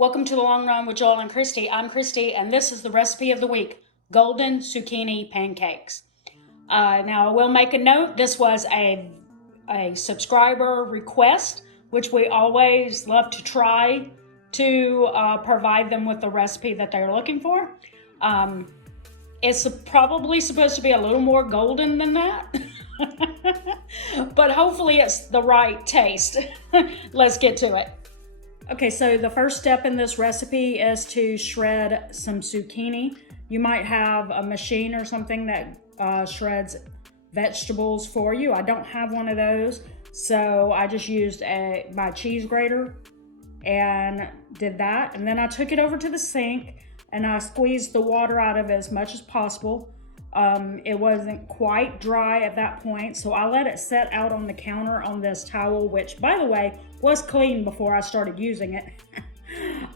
Welcome to The Long Run with Joel and Christy. I'm Christy, and this is the recipe of the week, golden zucchini pancakes. Now, I will make a note, this was a subscriber request, which we always love to try to provide them with the recipe that they're looking for. It's probably supposed to be a little more golden than that, but hopefully it's the right taste. Let's get to it. Okay, so the first step in this recipe is to shred some zucchini. You might have a machine or something that shreds vegetables for you. I don't have one of those, so I just used my cheese grater and did that. And then I took it over to the sink and I squeezed the water out of it as much as possible. It wasn't quite dry at that point, so I let it set out on the counter on this towel, which, by the way, was clean before I started using it.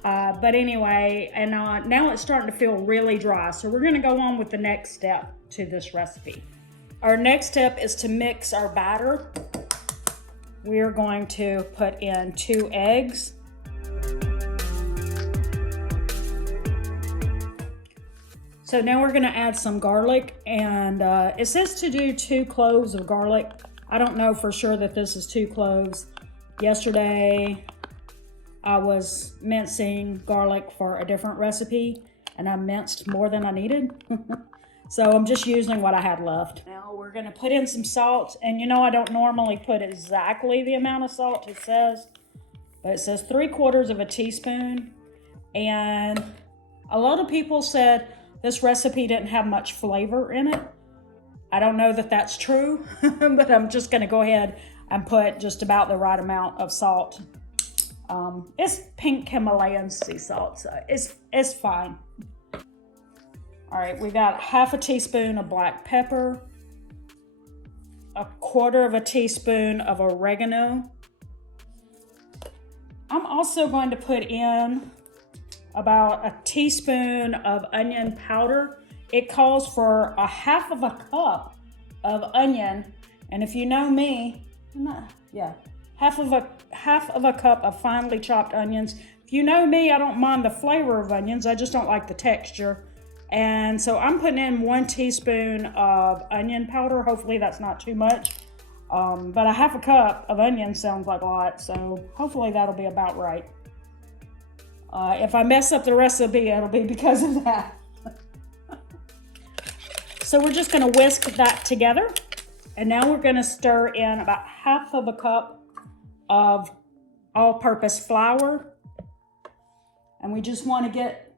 But anyway, and now it's starting to feel really dry, so we're going to go on with the next step to this recipe. Our next step is to mix our batter. We're going to put in 2 eggs. So now we're gonna add some garlic, and it says to do 2 cloves of garlic. I don't know for sure that this is 2 cloves. Yesterday, I was mincing garlic for a different recipe, and I minced more than I needed. So I'm just using what I had left. Now we're gonna put in some salt, and you know I don't normally put exactly the amount of salt it says, but it says 3/4 of a teaspoon, and a lot of people said this recipe didn't have much flavor in it. I don't know that that's true, but I'm just gonna go ahead and put just about the right amount of salt. It's pink Himalayan sea salt, so it's fine. All right, we got 1/2 teaspoon of black pepper, 1/4 teaspoon of oregano. I'm also going to put in about 1 teaspoon of onion powder. It calls for 1/2 cup of onion, and if you know me, half of a cup of finely chopped onions. If you know me, I don't mind the flavor of onions, I just don't like the texture. And so I'm putting in 1 teaspoon of onion powder. Hopefully that's not too much, but 1/2 cup of onion sounds like a lot, so hopefully that'll be about right. If I mess up the recipe, it'll be because of that. So we're just gonna whisk that together. And now we're gonna stir in about 1/2 cup of all-purpose flour. And we just wanna get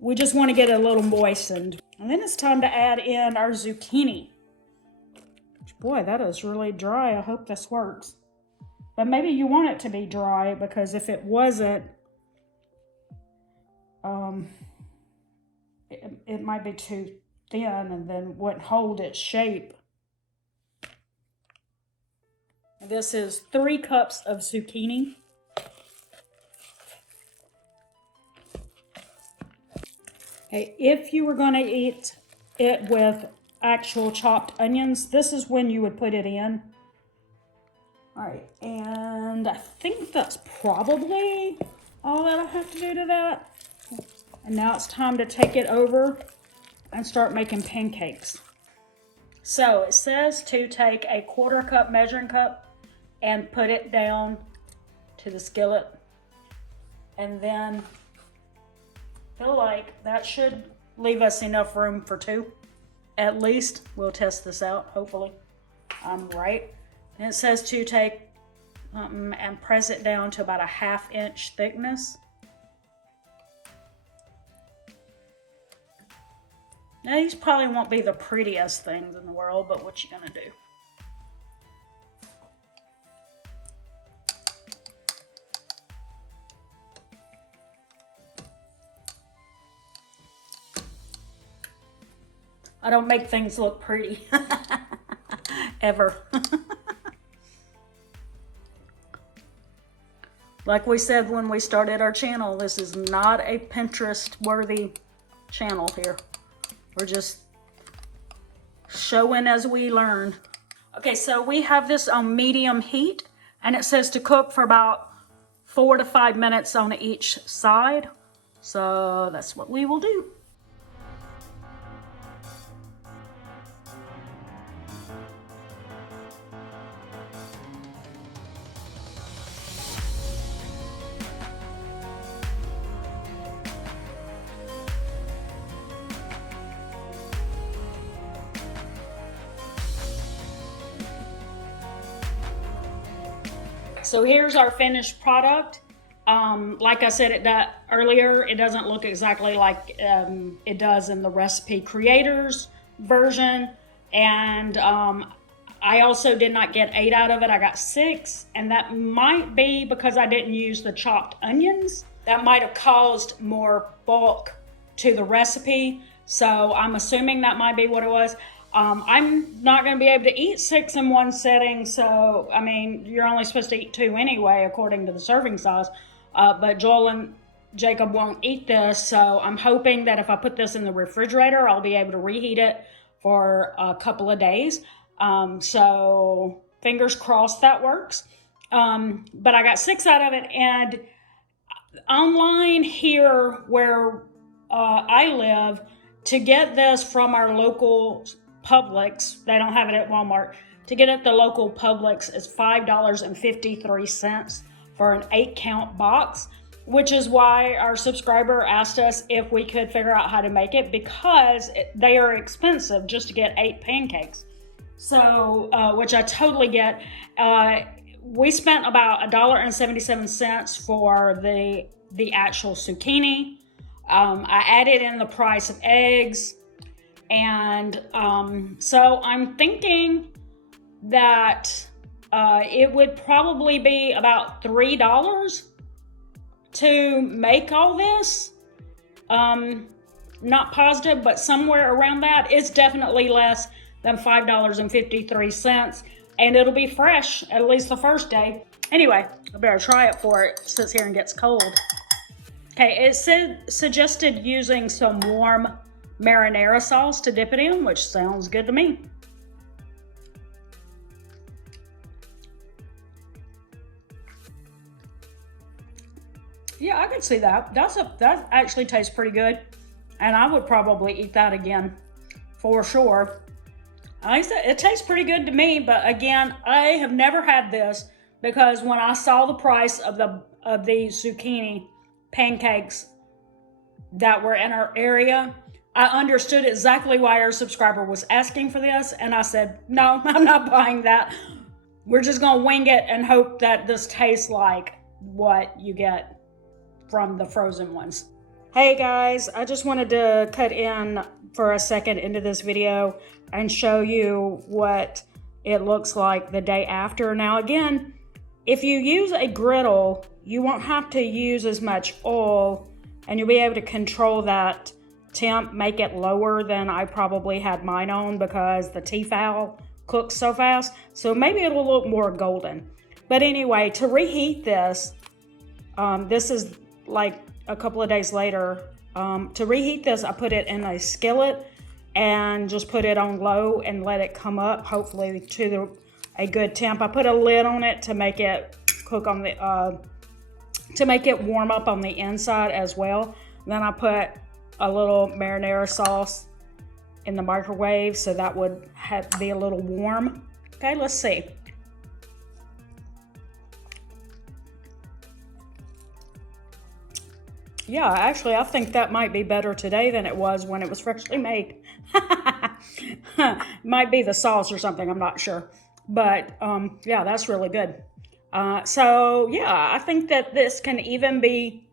it a little moistened. And then it's time to add in our zucchini. Boy, that is really dry. I hope this works. But maybe you want it to be dry, because if it wasn't, it might be too thin and then wouldn't hold its shape. This is 3 cups of zucchini. Hey, if you were going to eat it with actual chopped onions, this is when you would put it in. All right, and I think that's probably all that I have to do to that. And now it's time to take it over and start making pancakes. So it says to take a 1/4 cup measuring cup and put it down to the skillet. And then I feel like that should leave us enough room for 2. At least. We'll test this out, hopefully I'm right. And it says to take and press it down to about 1/2 inch thickness. Now, these probably won't be the prettiest things in the world, but what you gonna do? I don't make things look pretty, ever. Like we said when we started our channel, this is not a Pinterest-worthy channel here. We're just showing as we learn. Okay, so we have this on medium heat, and it says to cook for about 4 to 5 minutes on each side. So that's what we will do. So here's our finished product. Like I said earlier, it doesn't look exactly like it does in the Recipe Creators version. And I also did not get 8 out of it. I got 6. And that might be because I didn't use the chopped onions. That might have caused more bulk to the recipe. So I'm assuming that might be what it was. I'm not going to be able to eat 6 in one setting. So, I mean, you're only supposed to eat 2 anyway, according to the serving size. But Joel and Jacob won't eat this. So I'm hoping that if I put this in the refrigerator, I'll be able to reheat it for a couple of days. So fingers crossed that works. But I got 6 out of it. And online here where I live, to get this from our local Publix, they don't have it at Walmart. To get it at the local Publix is $5.53 for an 8-count box, which is why our subscriber asked us if we could figure out how to make it, because they are expensive just to get 8 pancakes. So, which I totally get. We spent about $1.77 for the actual zucchini. I added in the price of eggs. And so I'm thinking that it would probably be about $3 to make all this. Not positive, but somewhere around that. It's definitely less than $5.53. And it'll be fresh at least the first day. Anyway, I better try it before it sits here and gets cold. Okay, it suggested using some warm marinara sauce to dip it in, which sounds good to me. Yeah, I could see that. That actually tastes pretty good, and I would probably eat that again for sure. It tastes pretty good to me, but again, I have never had this because when I saw the price of the zucchini pancakes that were in our area, I understood exactly why our subscriber was asking for this, and I said, no, I'm not buying that. We're just going to wing it and hope that this tastes like what you get from the frozen ones. Hey guys, I just wanted to cut in for a second into this video and show you what it looks like the day after. Now again, if you use a griddle, you won't have to use as much oil, and you'll be able to control that temp, make it lower than I probably had mine on because the Tefal cooks so fast. So maybe it'll look more golden. But anyway, to reheat this, this is like a couple of days later. To reheat this, I put it in a skillet and just put it on low and let it come up, hopefully to a good temp. I put a lid on it to make it cook on the, to make it warm up on the inside as well. Then I put a little marinara sauce in the microwave, so that would be a little warm. Okay, let's see. Yeah, actually, I think that might be better today than it was when it was freshly made. Might be the sauce or something, I'm not sure. But yeah, that's really good. So yeah, I think that this can even be,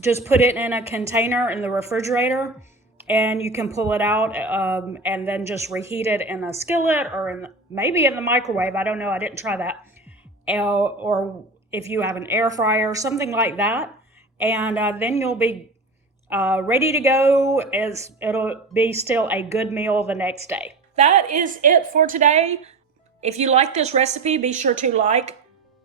just put it in a container in the refrigerator and you can pull it out and then just reheat it in a skillet or maybe in the microwave. I don't know, I didn't try that. Or if you have an air fryer, something like that. And then you'll be ready to go, as it'll be still a good meal the next day. That is it for today. If you like this recipe, be sure to like,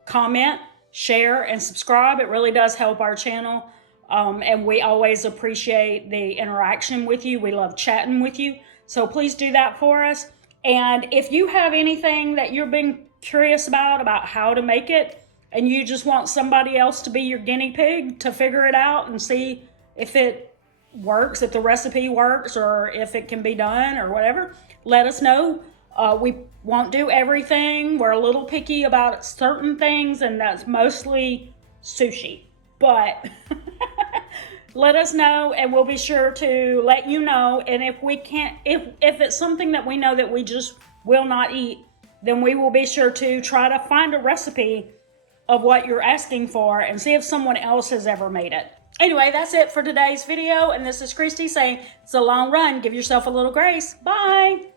comment, share, and subscribe. It really does help our channel. And we always appreciate the interaction with you. We love chatting with you. So please do that for us. And if you have anything that you're being curious about how to make it, and you just want somebody else to be your guinea pig to figure it out and see if it works, if the recipe works, or if it can be done or whatever, let us know. We won't do everything. We're a little picky about certain things, and that's mostly sushi. But let us know, and we'll be sure to let you know. And if we can't, if it's something that we know that we just will not eat, then we will be sure to try to find a recipe of what you're asking for and see if someone else has ever made it. Anyway, that's it for today's video, and this is Christy saying it's a long run. Give yourself a little grace. Bye.